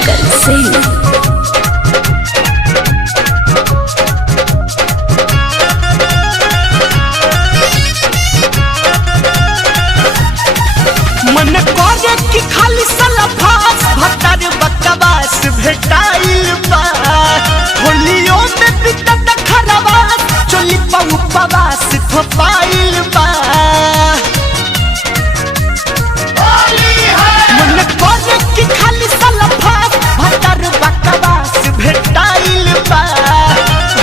शंकर सिंह। मन करे कि खाली सलफास भतर बकवास भेटाइल बा होलियों में बितत खरवास चोली पऊ पवास थपाइल बा मन करे कि खाली सलफास भतर बकवास भेटाइल बा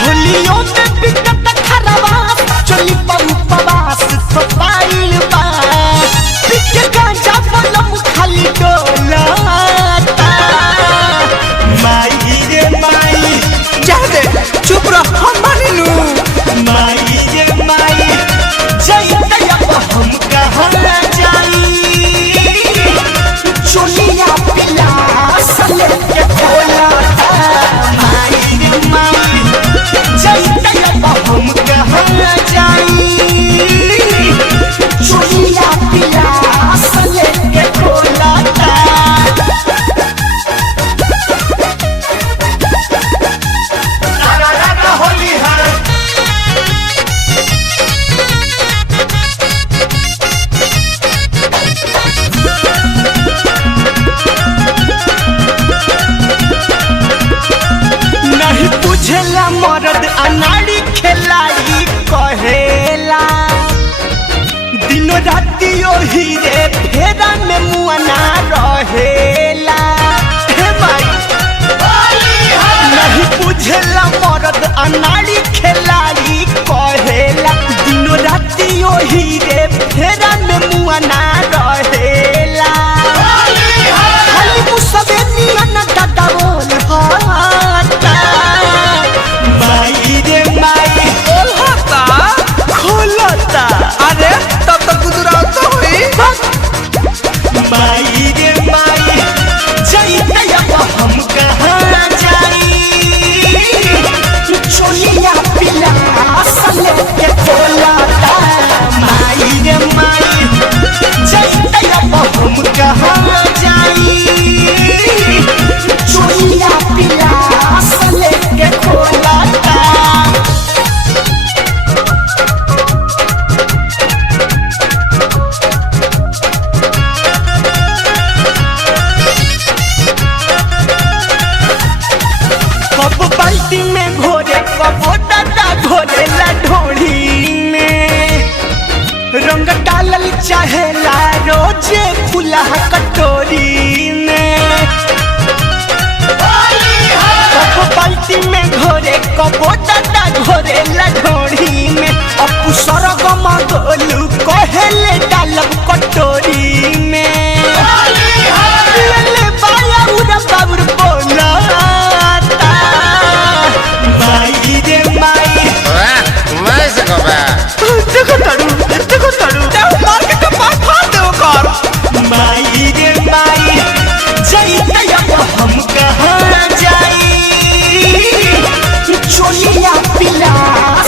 होलियों में बितत खरवास चोली पऊ पवास थपाइल बा गांजा बलम खाली डोलाता माई रे माई जा दे चुप रह हम मानिलू माई रे माई जइते अब हम कहाँ जाई चुनिया पिला सले के खोलाता माई रे माई जइते अब हम कहाँ जाई चुनिया पिला बुझेला मरद अनाड़ी खेलाई कहेला दिनो राती ओही रे फेरा में मुआना रहेला हे भाई नहीं बुझेला मरद अनाड़ी खेलाई कहेला दिनो राती ओही रे फेरा में मुआना रहेला खाली मुसबे नियन दादा बोल हाता माई रे माई ओलहता खोलता अरे तब तक गुजरात तो हुई माई रे माई जइते अब हम कहाँ जाई चोलिया पिला सले के खोलता माई रे माई जइते अब हम कहाँ जाई चोलिया पिला सले के खोलता बाल्टी में घोरे कबो दादा घोरे ला ढोली में रंग डालल चाहेला रोजे फुला कटोरी में कबो बाल्टी में घोरे कबो दादा घोरे ला ढोली में अपू सरगम गोलू कहेले डालब कटोरी में ले बाया उरा बाबुर बोला देखो तड़ू मार के तो पास फाड़ दो कर माई रे माई जइते अब हम कहाँ जाई चोलिया पिला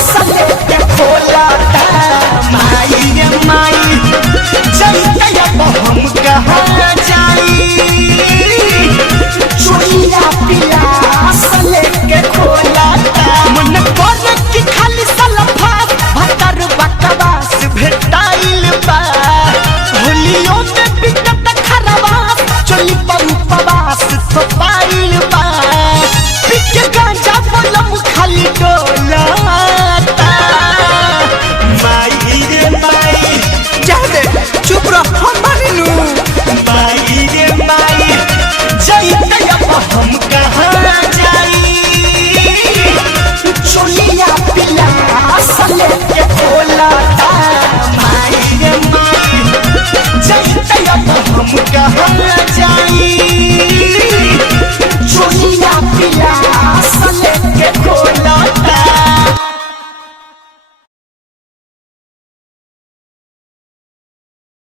सले के खोलता माई रे माई जइते अब हम कहाँ जाई चोलिया पिला सले के खोलता मन करे कि खाली सलफास भतर बकवास भेटाइल बा होलियों में बितत खरवास चोली पऊ पवास थपाइल बा पिके गांजा बलम खाली डोलाता माई रे माई जा दे चुप रह हम मानिलू माई रे माई जइते अब हम कहाँ जाई चोलिया पिला सले के खोलता माई रे माई जइते अब हम कहाँ जाई